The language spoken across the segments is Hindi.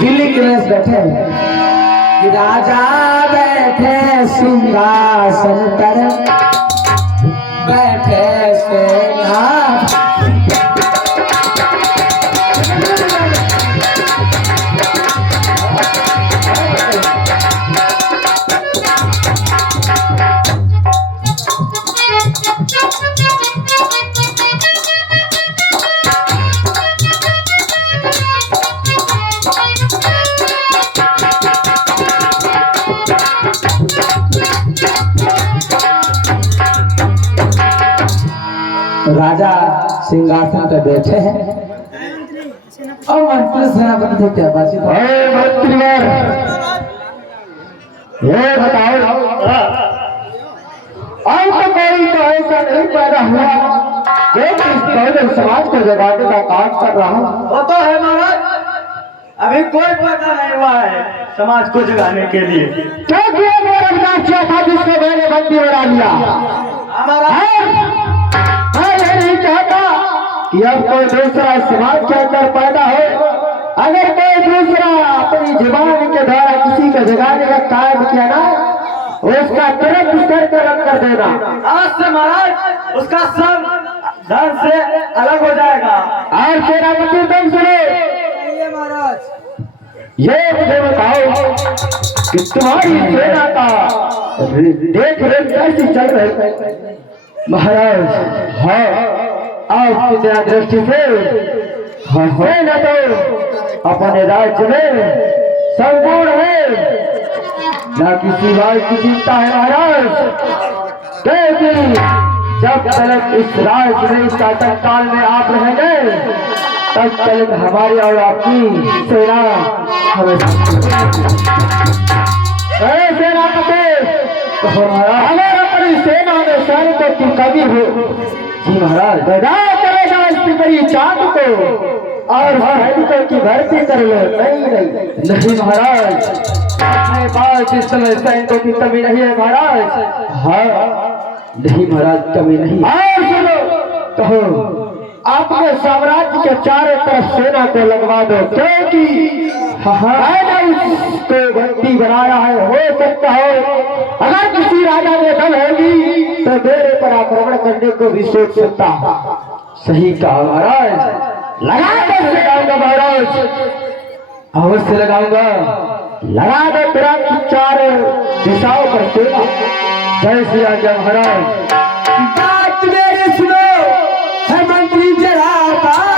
दिल्ली के में बैठे कि राजा बैठे सिंहासन पर बैठे सेना राजा सिंहासन पर बैठे हैं और मंत्री सेनापति से क्या बातचीत ये बताओ अब तो कोई तो ऐसा नहीं पैदा हुआ जो इस पहले समाज को जगाने का काम कर रहा हूँ। वो तो है महाराज, अभी कोई पैदा नहीं हुआ है समाज को जगाने के लिए। क्योंकि मेरा किया था जिसको मैंने बंदी बना लिया। हमारा मैं ये नहीं चाहता कि अब कोई दूसरा समाज के अंदर पैदा हो। अगर कोई दूसरा अपनी जुबान के द्वारा किसी को जगाने का काम किया ना, उसका तुरंत सर पर रख कर देना। आज से महाराज उसका सर धड़ से अलग हो जाएगा। और सेनापति तुम सुनो, ये मुझे बताओ कि तुम्हारी सेना का देख रेख कैसी चल रही महाराज? हाँ, आपकी दया दृष्टि से सेना तो अपने राज्य में संपूर्ण है, न किसी बात की चिंता है महाराज। क्योंकि जब तक इस राज्य में इस शासन काल में आप रहेंगे तब तक हमारी और आपकी सेना हमेशा अगर अपनी सेना में सैनिकों की कमी हो जी महाराज बजा करेगा इस पिपरी चांद को और सैनिकों की भर्ती कर लो। नहीं महाराज, अपने पास इस समय सैनिकों की कमी नहीं है महाराज। हाँ नहीं महाराज, कमी नहीं। और सुनो, कहो अपने साम्राज्य के चारों तरफ सेना को लगवा दो, क्योंकि मैंने उसको बंदी बनाया है। हो सकता हो अगर किसी राजा में दम होगी तो मेरे पर आक्रमण करने को भी सोच सकता। सही कहा महाराज, लगा दो, लगाऊंगा महाराज, अवश्य लगाऊंगा। लगा दो तुरंत चारों दिशाओं पर सेना। जय श्री राजा महाराज। बात मेरी सुनो है मंत्री जरा बात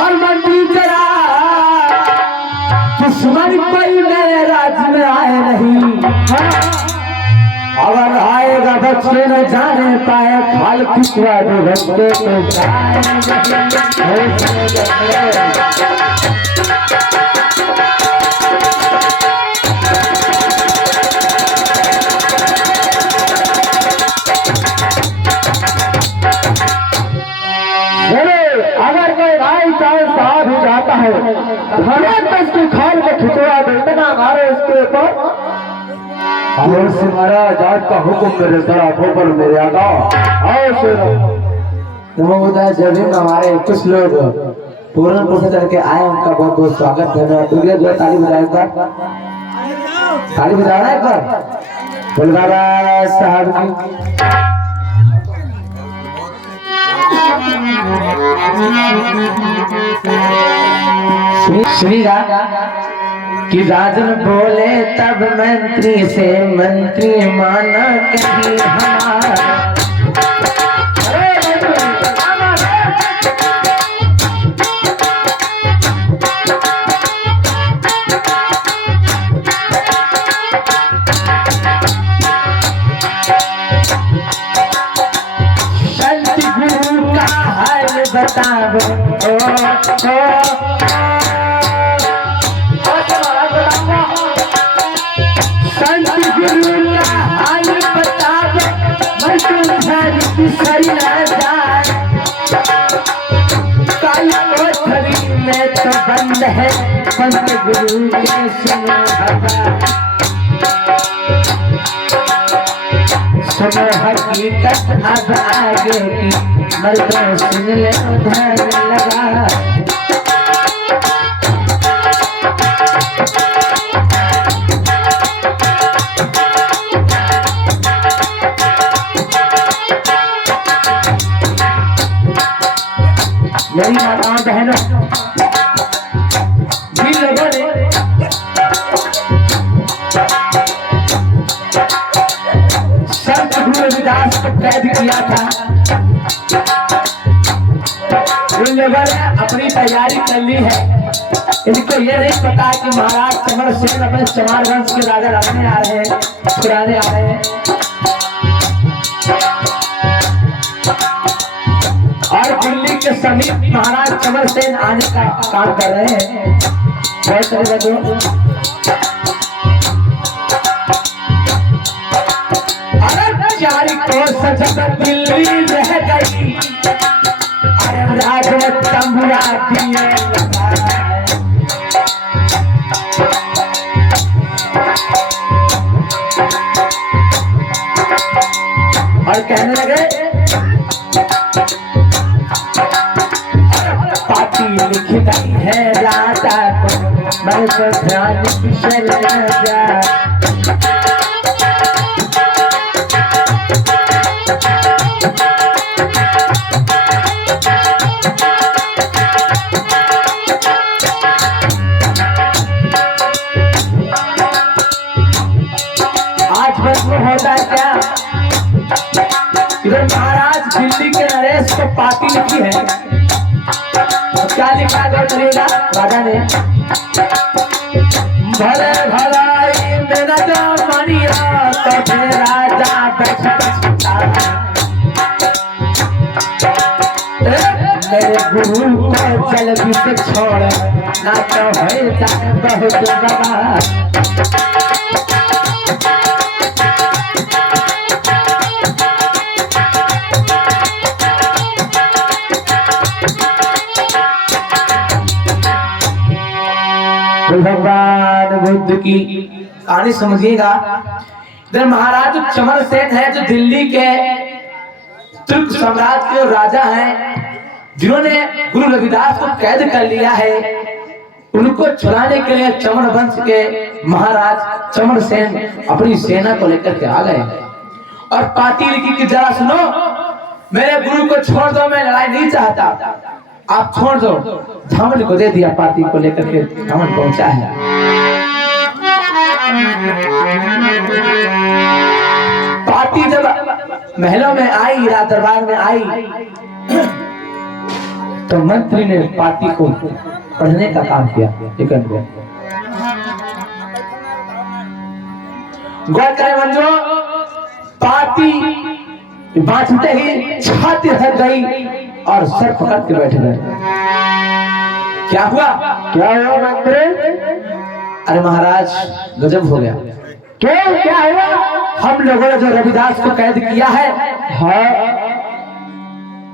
और मंत्री जरा दुश्मन कोई मेरे राज्य में आए नहीं। अगर आएगा बच्चे न जाने पाए खाल खिंचवा दो बच्चे तो अगर कोई भाई चाहे साहब ही जाता है तो उसकी खाल को खिंचवा दो, इतना मारे उसके ऊपर। अवश्य महाराज, आज का हुक्म मेरे सरा ठोकर मेरे आगा। नमोदय जब भी हमारे कुछ लोग पूरनपुर से चल के आए, उनका बहुत बहुत स्वागत धन्यवाद। ताली बजाए एक बार, ताली बजाना एक बार बोल बाबा साहब की। श्री कि राजन बोले तब मंत्री से मंत्री माना कहीं हमारा। संत गुरु का हाल बताओ संत गुरु का हाल बताओ, मैं तुम्हारी सही न जाए। गुरु के सुनो सुनो हकीकत अब आगे की मर्दों सुन ले उधर लगा। मेरी माताओं बहनों, जिन लोगों ने संत गुरु रविदास को कैद किया था, उन लोगों ने अपनी तैयारी कर ली है। इनको ये नहीं पता कि महाराज चमर सेन अपने चमार वंश के राजा लड़ने आ रहे हैं, छुड़ाने आ रहे हैं, और दिल्ली के समीप महाराज चमर सेन आने का काम कर रहे हैं। बहुत सारे लोग अगर चारी को सजग दिल्ली रह गई, अरे राज में तंबुरा दिए और कहने लगे लिख गई है राजा को मैं तो ध्यान पिछल जा। आज बस में होता है क्या, इधर महाराज दिल्ली के नरेश को पार्टी लिखी है। क्या लिखा करेगा राजा ने, भले भलाई मेरा जो मनिया तो फिर राजा मेरे गुरु को जल्दी से छोड़ ना तो है जाए बहुत बड़ा। भगवान बुद्ध की कहानी समझिएगा। इधर महाराज चमर सेन है जो दिल्ली के तुर्क साम्राज्य के राजा हैं, जिन्होंने गुरु रविदास को कैद कर लिया है। उनको छुड़ाने के लिए चमर वंश के महाराज चमर सेन अपनी सेना को लेकर के आ गए और पार्टी लिखी कि जरा सुनो, मेरे गुरु को छोड़ दो, मैं लड़ाई नहीं चाहता, आप छोड़ दो। धामन को दे दिया, पार्टी को लेकर के धामन पहुंचा है। पार्टी जब महलों में आई, राज दरबार में आई, तो मंत्री ने पार्टी को पढ़ने का काम किया। गौर करें मंजो, पार्टी बांटते ही छाती हट गई और सर पकड़ के बैठ गए। क्या हुआ मंत्री? अरे महाराज गजब हो गया। क्यों, क्या हुआ? हम लोगों ने जो रविदास को कैद किया है, हाँ,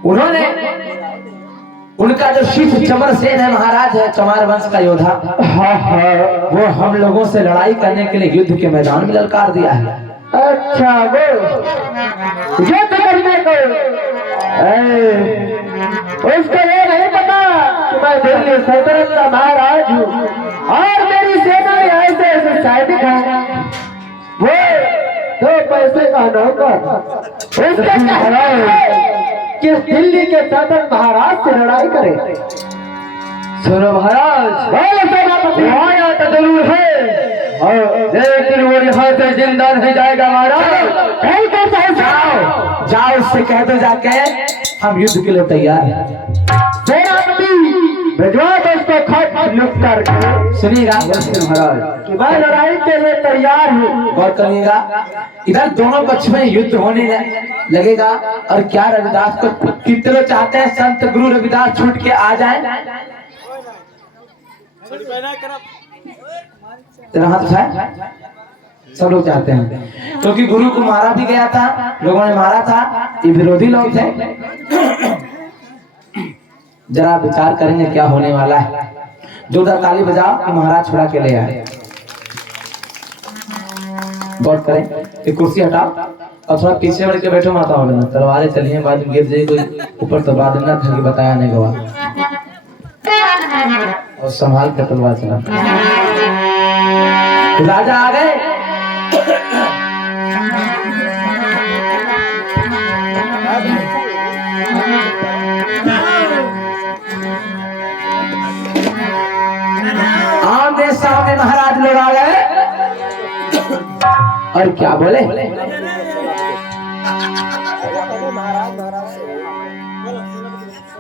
उन्होंने उनका जो शिष्य चमर सेन है, महाराज है, चमार वंश का योद्धा, हाँ, वो हम लोगों से लड़ाई करने के लिए युद्ध के मैदान में ललकार दिया है। अच्छा, वो युद्ध करने को उसको ये नहीं पता कि मैं दिल्ली सल्तनत का महाराज हूँ और मेरी सेना में ऐसे ऐसे सैनिक हैं, वो दो पैसे का नौकर, उसके कि दिल्ली के सल्तनत महाराज से लड़ाई करे। सुनो महाराज, आया तो जरूर है, लेकिन वो यहाँ से जिंदा नहीं जाएगा महाराज। जाओ उससे कह दो जाके हम युद्ध के लिए तैयार हैं। उसको खत लिख करके सुनिएगा महाराज कि मैं लड़ाई के लिए तैयार हूँ। गौर करिएगा, इधर दोनों पक्ष में युद्ध होने लगेगा और क्या रविदास को कितने चाहते हैं संत गुरु रविदास छूट के आ जाए। तेरा हाथ उठाए, सब लोग चाहते हैं, क्योंकि गुरु को मारा भी गया था, लोगों ने मारा था, ये विरोधी लोग थे। जरा विचार करेंगे क्या होने वाला है। जोरदार ताली बजाओ कि महाराज छुड़ा के ले आए। गौर करें, एक कुर्सी हटाओ और थोड़ा पीछे बढ़ के बैठो माता हो ना, तलवारें चलिए बाद में गिर जाए कोई ऊपर तो बाद में ना था कि बताया नहीं गवा, और संभाल कर तलवार चला। राजा आ गए। आमने सामने महाराज लोग आ गए और क्या बोले,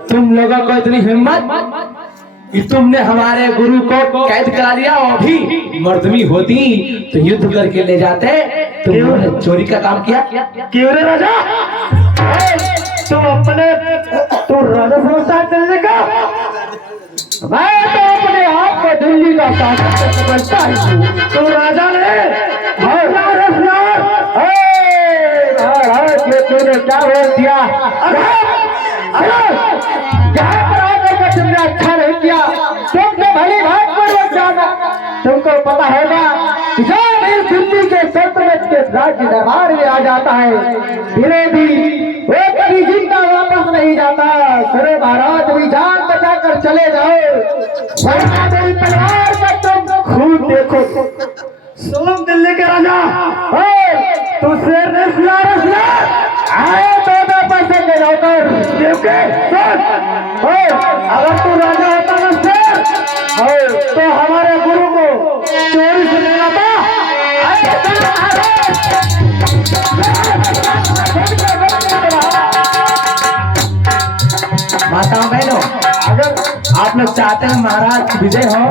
तुम लोगों को इतनी हिम्मत कि तुमने हमारे गुरु को कैद करा दिया, और भी मर्दमी होती तो युद्ध करके ले जाते, तुमने चोरी का काम किया। क्यों रे राजा, तुम अपने तू राजा समझता चलने का, मैं तो अपने आप को दिल्ली का शासक समझता हूँ। तू राजा ने तूने क्या बोल दिया, तुमने अच्छा नहीं किया, तुमने भली भाग पर जाना। तुमको पता होगा जो भी दिल्ली के सल्तनत के राज्य दरबार में आ जाता है विरोधी वो कभी जिंदा वापस नहीं जाता। सुनो महाराज, भी जान बचा कर चले जाओ वरना मेरी तलवार का तुम खून देखो। सुन दिल्ली के राजा, तू शेर ने सुना आए तो पैसे ले जाकर, क्योंकि अगर तू राजा होता ना शेर तो हमारे गुरु को चोरी से लेना था। माताओं बहनों, अगर आप लोग चाहते हैं महाराज विजय हो,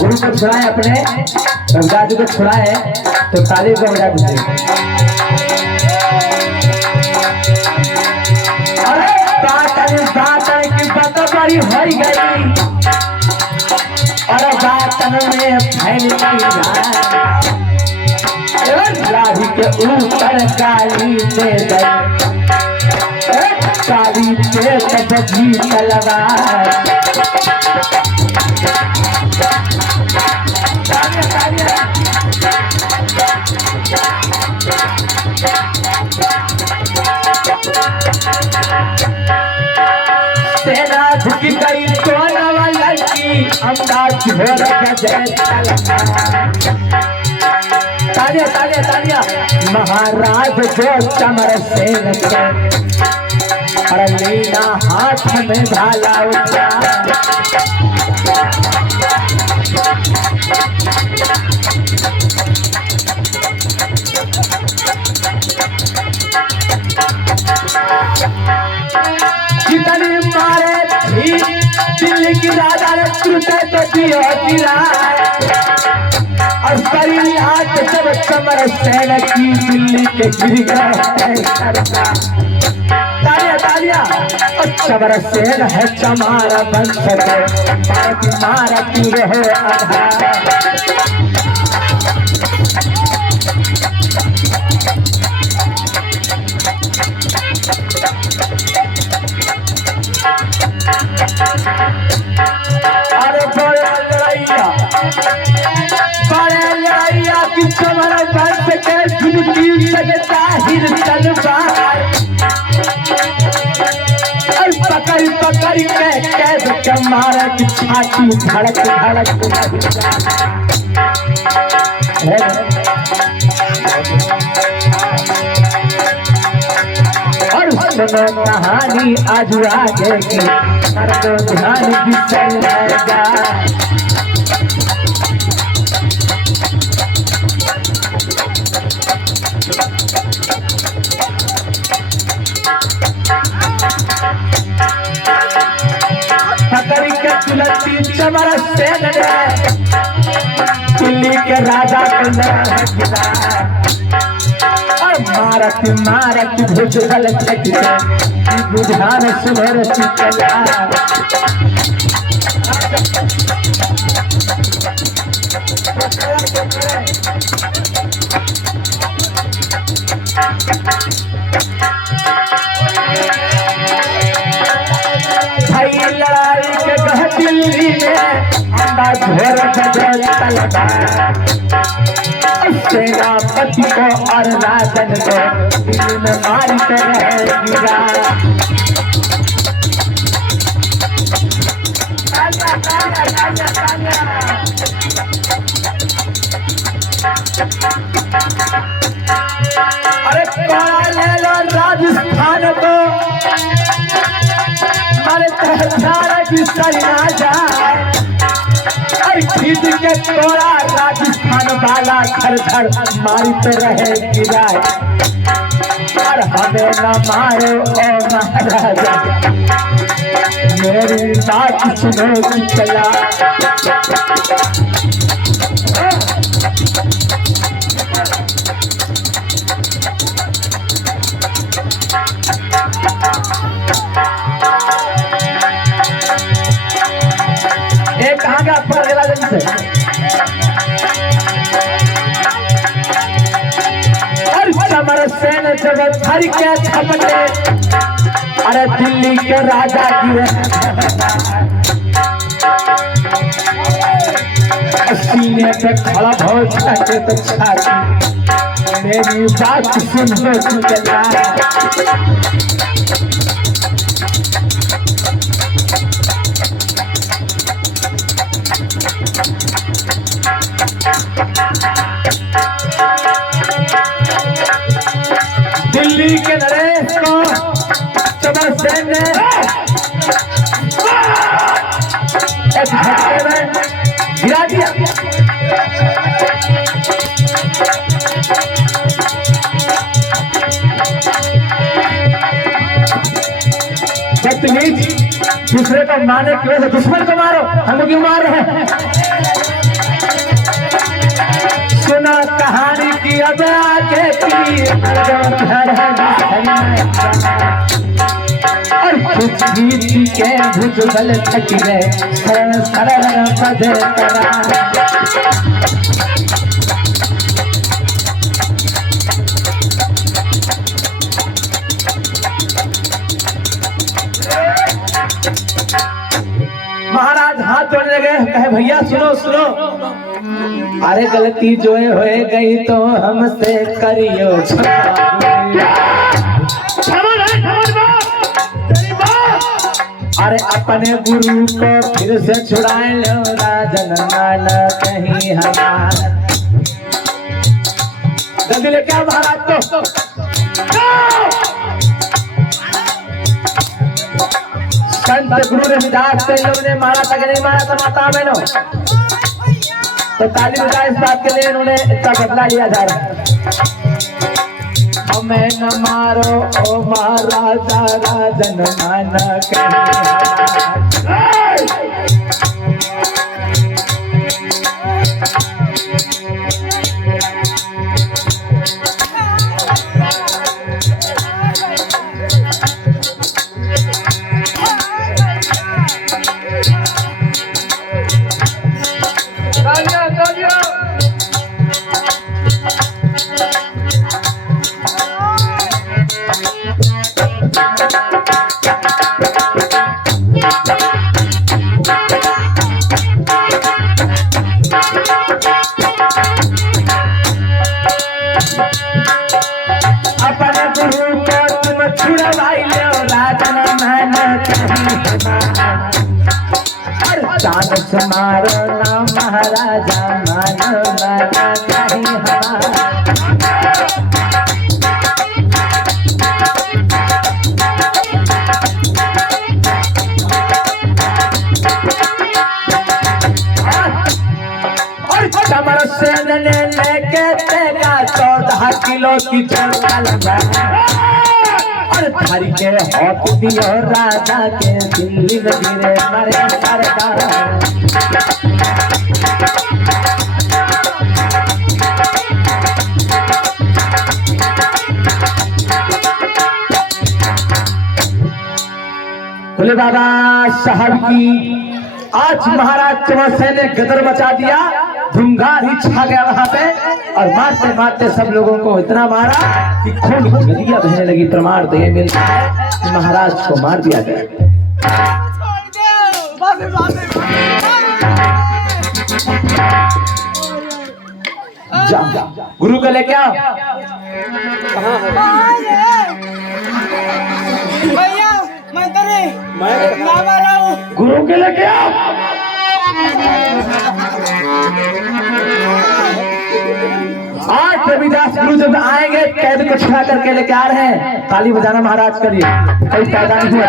गुरु को छुड़ाए, अपने रविदास जी को छुड़ाए, तो ताली को बजा दीजिए। बातन की बात बड़ी हो गई और बातन में फैल गई के ऊपर काली दे गई, काली पे सब्जी तलवार। सेना झुक गई सोना वाला की अंदाज हो रहा जय तालिया तालिया तालिया। महाराज जो चमर सेन के और लीना हाथ में भाला उठा, कितनी मारे थी दिल्ली की राजा ने तुरते तो दिया गिरा, और शरीर हाथ जब चमर सेन की दिल्ली के गिर गए। तालिया तालिया। चमर सेन है चमारा बन सके मारा तू रहे आधा। अरे बड़ा लड़ाइया की चमर बन सके जिनकी लगता हिर तलवार, पकड़ पकड़ के कैद के मारा की छाती धड़क धड़क। और सुनो कहानी आज आगे की, कर दो ध्यान की चलेगा। तुलसी चमर सेन ने दिल्ली के राजा और मारत मारत भुजबल बुझान सुधर चला। भाई लड़ाई के कह दिल्ली में झोर बजे तलवार, सेनापति को और राजन को दिल में मारते रहे गिरा। अरे ले लो राजस्थान को, मारे तहसारा की सरिया जाए, और खींच के तोड़ा राजस्थान वाला घर घर मारते रहे गिराए। और हमें न मारो ओ महाराजा, मेरी बात सुनो कि चला। एक कहाँ का पकड़ के राजा से, और समर सेन जब थर के छपटे, अरे दिल्ली के राजा गिरे। सीने पे खड़ा हो छाते तो छाती, मेरी बात सुनो चला। दिल्ली के नरेश को समर सेन ने एक झटके में गिरा दिया। बदतमीज, दूसरे को मारने की वजह से दुश्मन को मारो, हम क्यों मार रहे हैं? सुना कहानी की अब आगे की, और कुछ गीत के भुजबल थक गए, सरल सरल पदे करा। महाराज हाथ जोड़ने लगे, कहे भैया सुनो सुनो, अरे गलती जो होए गई तो हमसे करियो। अरे अपने गुरु को फिर से छुड़ाए लो, राजन मान कहीं हमारा। जल्दी लेके आओ महाराज को। संत गुरु रविदास कई लोगों ने मारा था कि नहीं मारा था माता बहनों, तो ताली बजा इस बात के लिए इन्होंने इतना बदला लिया जा रहा है। हमें न मारो ओ महाराजा, राजन मान चांद मारो ना महाराजा, मानो माना नहीं हमारा। और समर सेन ने लेके तेरा 14 किलो की झोला, और थर के हाथ दियो राजा के, दिल्ली में गिरे मरे सरकार। बोले बाबा साहब की आज महाराज चमर सेन ने गदर मचा दिया, धुंगार ही छा गया वहां पे, और मारते मारते सब लोगों को इतना मारा कि खून की नदियां बहने लगी। प्रमाण तो ये मिलता है कि महाराज को मार दिया गया। जा गुरु को लेके आओ। भैया मैं तेरे नाम आ रहा हूँ। गुरु के लेके आओ। आज रविदास गुरु जब आएंगे कैद को छुड़ा करके लेके आ रहे हैं। ताली बजाना महाराज करिए, कोई पैदा नहीं हुआ।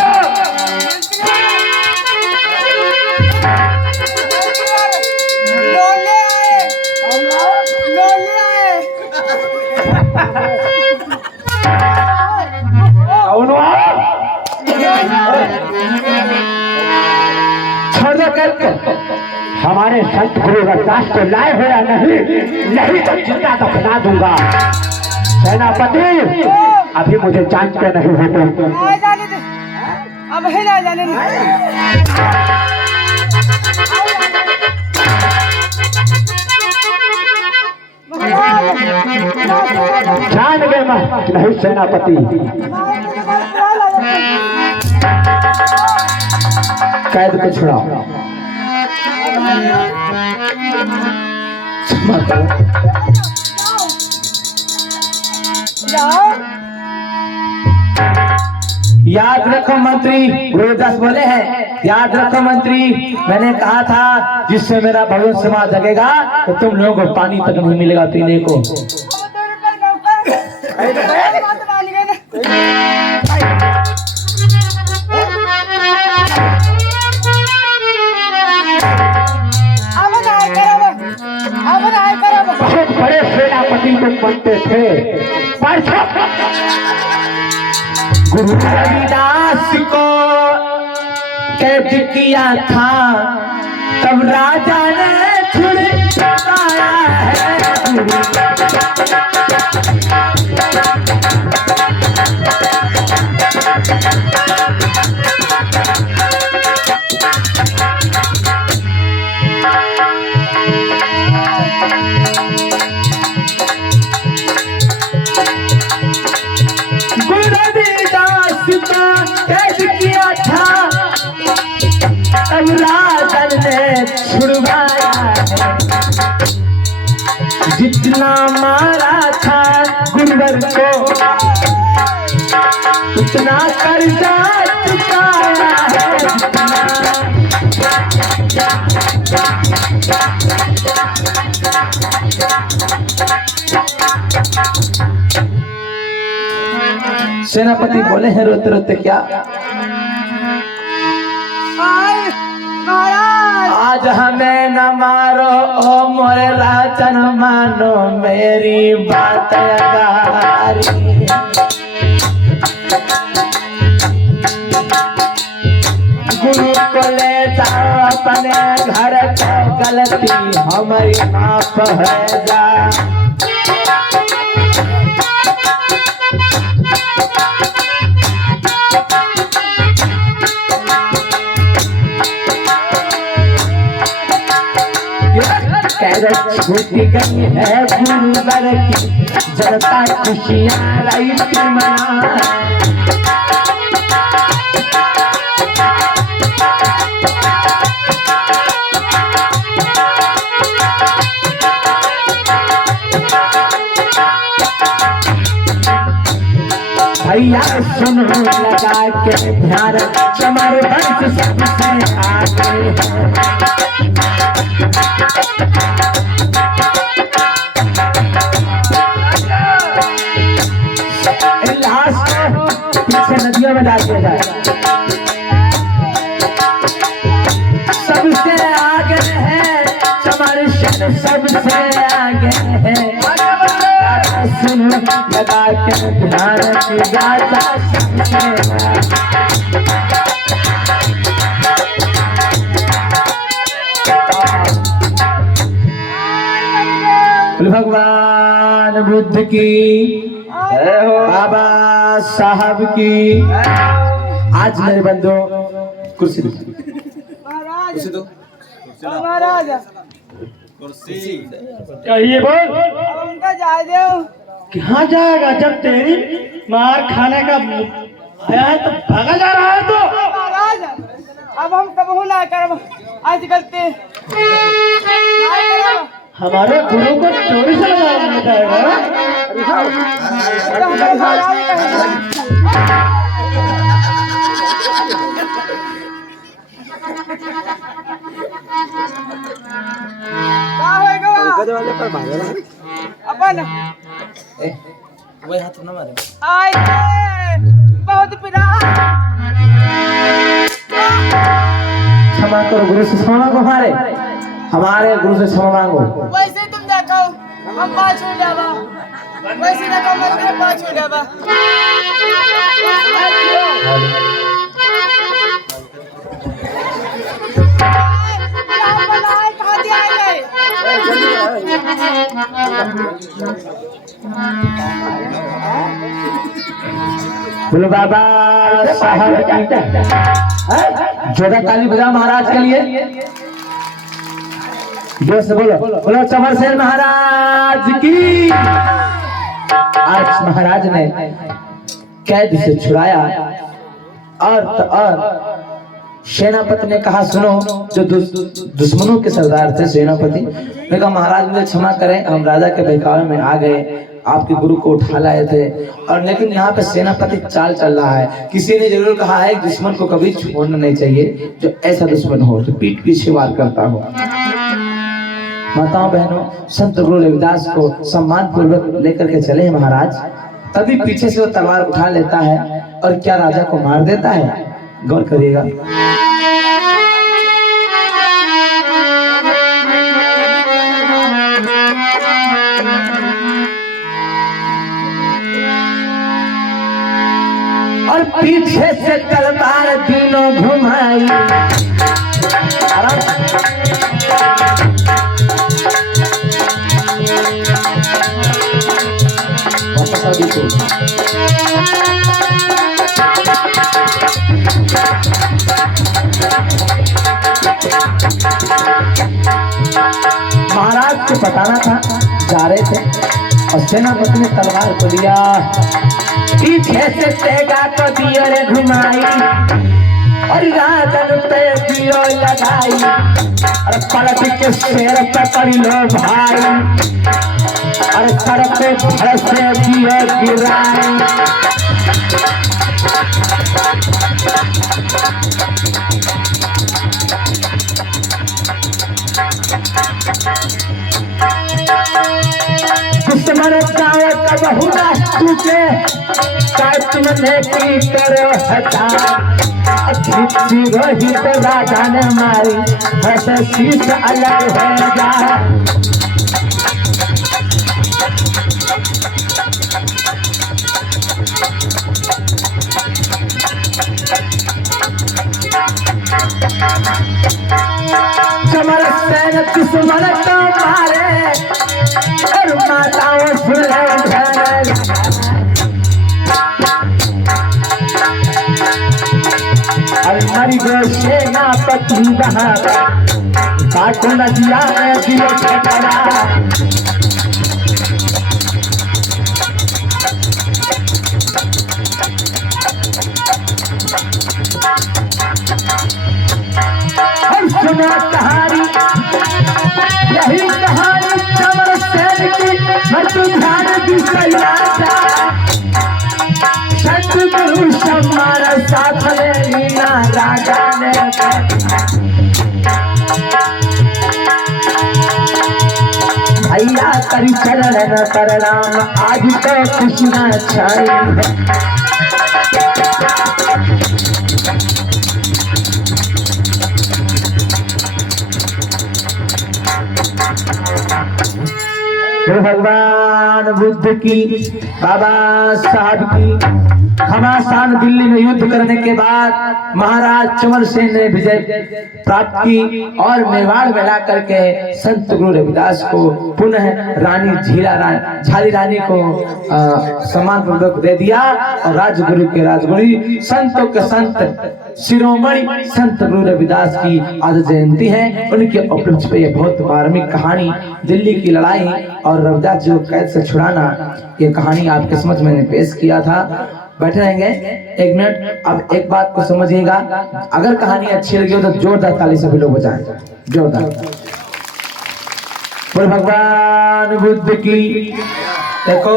छोड़ दो कैद को। हमारे संत गुरु रविदास को लाए हो या नहीं तो जिंदा दफना दूंगा। सेनापति अभी मुझे जानते नहीं होते। अब हिला जाने जान गए नहीं सेनापति। कैद को छुड़ाओ। क्षमा करो। याद रखो मंत्री, गुरुदास बोले हैं याद रखो मंत्री, मैंने कहा था जिससे मेरा भविष्य समाज जगेगा तो तुम लोगों को पानी तक नहीं मिलेगा पीने को। बहुत बड़े सेनापति तुम बनते थे। गुरु रविदास को कैद किया था तब राजा ने छुड़ाया है। जितना मारा था गुरुवर को उतना कर्जा चुकाया है। सेनापति बोले हैं रोते रोते क्या आज हमें न मारो ओ मोरे राजन मानो मेरी बात गारी। गुरु को ले जाओ अपने घर को गलती हमारी माफ है जा। छूटी गई है गुरुवर की जनता खुशियाँ रही मना। भैया सुनो लगा के ध्यान चमर वंश सबसे आगे नदियों में डाल दिया जाए। सबसे आगे है चमरशन सबसे आगे है। सुन लगा के ध्यान की गाथा भगवान बुद्ध की बाबा साहब की। आज मेरे बंदो कुर्सी दो महाराज कहिए बोल। उनका जा दो। कहाँ जाएगा जब तेरी मार खाने का आया है तो भागा जा रहा है। तो महाराज अब हम कबहू ना करब आज गलती हमारे गुरु को चोरी से अपन वही हाथ न मारे। आए बहुत पिरा क्षमा करो गुरु से क्षमा मांगो, हमारे गुरु से क्षमा मांगो। वैसे तुम देखो हम पाँच हो जावा, वैसे देखो मैं पाँच हो जावा। बोलो बाबा साहब जोड़ा ताली बजाओ महाराज के लिए। जोर से बोलो, बोलो चमर सेन महाराज की। आज महाराज ने कैद से छुड़ाया और सेनापति ने कहा सुनो, जो दुश्मनों के सरदार थे सेनापति ने कहा महाराज मुझे क्षमा करें, हम राजा के बहकावे में आ गए, आपके गुरु को उठा लाए थे। और लेकिन यहाँ पे सेनापति चाल चल रहा है। किसी ने जरूर कहा है दुश्मन को कभी छोड़ना नहीं चाहिए, जो ऐसा दुश्मन हो जो पीठ पीछे वार करता हो। माताओं बहनों, संत गुरु रविदास को सम्मान पूर्वक लेकर के चले हैं महाराज। तभी पीछे से वो तलवार उठा लेता है और क्या राजा को मार देता है। गौर करिएगा। और पीछे से तलवार तीनों घुमाई। महाराज को बताना था, जा रहे थे और सेनापति ने तलवार को लिया, पीछे से तेगा को दियो रे घुमाई और राजन पे दियो लगाई और पलट के शेर पकड़ लो भाई और सर पे धड़ से दियो गिराई। दुश्मन गाँव का बहुना टूटे तुमने की करो हटा वही तो राजा ने मारी बस शीश अलग हो जा। चमर सेन दुश्मन तो मारे और माताओं मरी गो सेनापति काटो नदिया में दियो ठेकरा। हम सुना कहानी, यही कहानी चमर सेन की, मृत्यु ध्यान की सैयादा सतगुरु सम्मान साथ ले लीना राजा ने। भैया करी चरण न प्रणाम, आज तो कुछ न छाई है। भगवान बुद्ध की, बाबा साहब की। घमासान दिल्ली में युद्ध करने के बाद महाराज चमर सेन ने विजय प्राप्त की और मेवाड़ में ला करके संत गुरु रविदास को पुनः रानी झाली रानी को सम्मान पूर्वक दे दिया। और राजगुरु के राजगुरु, संतों के संत शिरोमणि संत गुरु रविदास की आज जयंती है। उनके उपलक्ष्य पे ये बहुत मार्मिक कहानी, दिल्ली की लड़ाई और रविदास जी को कैद से छुड़ाना, ये कहानी आपके समझ मैंने पेश किया था। बैठे रहेंगे एक मिनट। अब एक बात को समझिएगा, अगर कहानी अच्छी लगी हो तो जोरदार ताली सभी लोग बजाएं, जोरदार। बोल भगवान बुद्ध की। देखो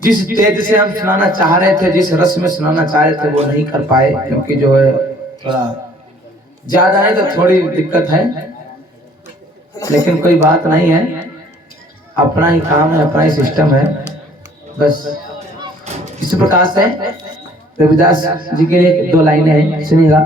जिस तेज से हम सुनाना चाह रहे थे, जिस रस में सुनाना चाह रहे थे, वो नहीं कर पाए, क्योंकि जो है थोड़ा ज्यादा है तो थोड़ी दिक्कत है, लेकिन कोई बात नहीं है, अपना ही काम है, अपना ही सिस्टम है। बस इस प्रकार से रविदास जी के लिए 2 लाइनें हैं, सुनिएगा।